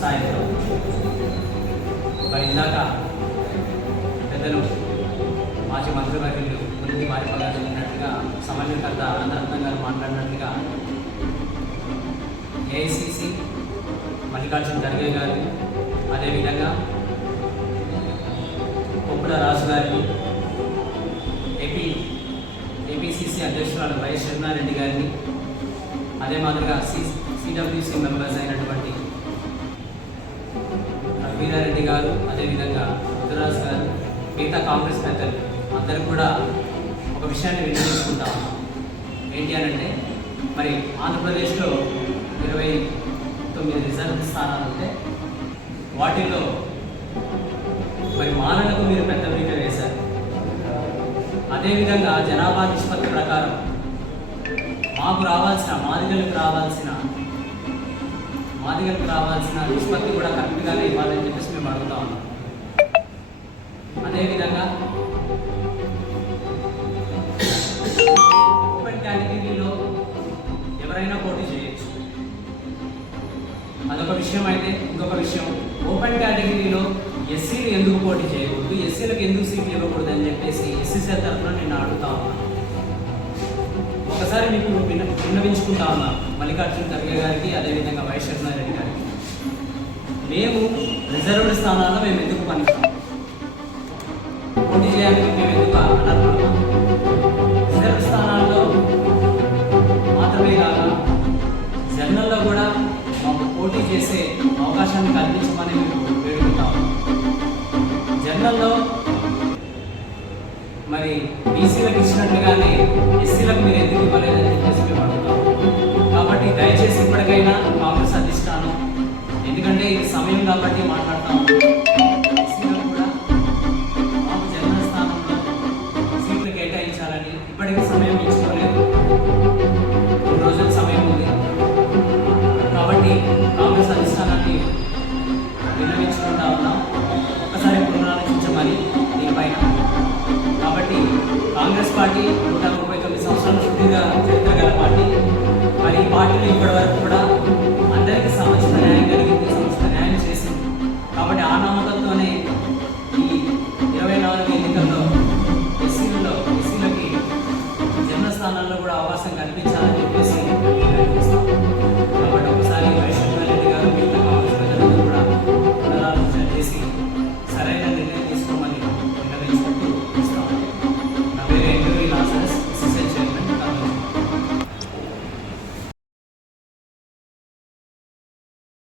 సాయంత్రం. మరి ఇందాక పెద్దలు మాజీ మంత్రివర్యులు గురించి వారిపల్లాలు ఉన్నట్టుగా సమన్వయకర్త అనంతరత్నం గారు మాట్లాడినట్టుగా ఏఐసిసి మల్లికార్జున ఖర్గే గారు అదేవిధంగా కొప్పుల రాజు గారు ఏపీ ఏపీసీసీ అధ్యక్షురాలు వైఎస్ జగన్నారెడ్డి గారిని అదే మాదిరిగా సి సిడబ్ల్యూసీ మెంబర్స్ అయినటువంటి వీరారెడ్డి గారు అదేవిధంగా రుద్రరాజు గారు మిగతా కాంగ్రెస్ పెద్దలు అందరూ కూడా ఒక విషయాన్ని వినియోగించుకుంటాం ఏంటి అని అంటే మరి ఆంధ్రప్రదేశ్లో ఇరవై తొమ్మిది రిజర్వ్ స్థానాలు ఉంటే వాటిలో మరి మాలలకు మీరు పెద్ద పీట వేశారు. అదేవిధంగా జనాభా నిష్పత్తి ప్రకారం మాకు రావాల్సిన మాదిగలకు రావాల్సిన మాదిగలకు రావాల్సిన నిష్పత్తి కూడా కరెక్ట్గానే ఇవ్వాలని చెప్పేసి మేము అడుగుతా ఉన్నాం. అదేవిధంగా ఓపెన్ కేటగిరీలో ఎవరైనా పోటీ చేయొచ్చు. అదొక విషయం అయితే ఇంకొక విషయం. ఓపెన్ కేటగిరీలో ఎస్సీలు ఎందుకు పోటీ చేయకూడదు? ఎస్సీలకు ఎందుకు సీట్లు ఇవ్వకూడదు అని చెప్పేసి ఎస్సీసీ తరఫున నేను అడుగుతా ఉన్నాను. ఒకసారి మీకు విన్న విన్నవించుకుంటా ఉన్నా మల్లికార్జున ఖర్గే గారికి అదేవిధంగా వైఎస్ రెడ్డి గారికి. మేము రిజర్వ్డ్ స్థానాల్లో మేము ఎందుకు పనిస్తాం పోటీ చేయడానికి మేము ఎందుకు అనర్హమా రిజర్వ్ స్థానాల్లో మాత్రమే కాక జనరల్లో కూడా మాకు పోటీ చేసే అవకాశాన్ని కల్పించమని మేము వేడుకుంటాం జనరల్లో మరి బీసీలకు ఇచ్చినట్లుగానే ఎస్సీలకు మీరు ఎందుకు ఇవ్వలేదని చెప్పేసి మేము అడుగుతాం కాబట్టి దయచేసి ఇప్పటికైనా కాంగ్రెస్ అధిష్టానం ఎందుకంటే ఇది సమయం కాబట్టి మాట్లాడతాం. ఎస్సీలకు కూడా మాకు జన్మ స్థానంలో సీట్లు కేటాయించాలని ఇప్పటికీ సమయం ఇచ్చుకోలేదు. పార్టీ నూట ముప్పై తొమ్మిది సంవత్సరాల చుట్టూగా చరిత్ర గల పార్టీ. మరి ఈ పార్టీలో ఇప్పటి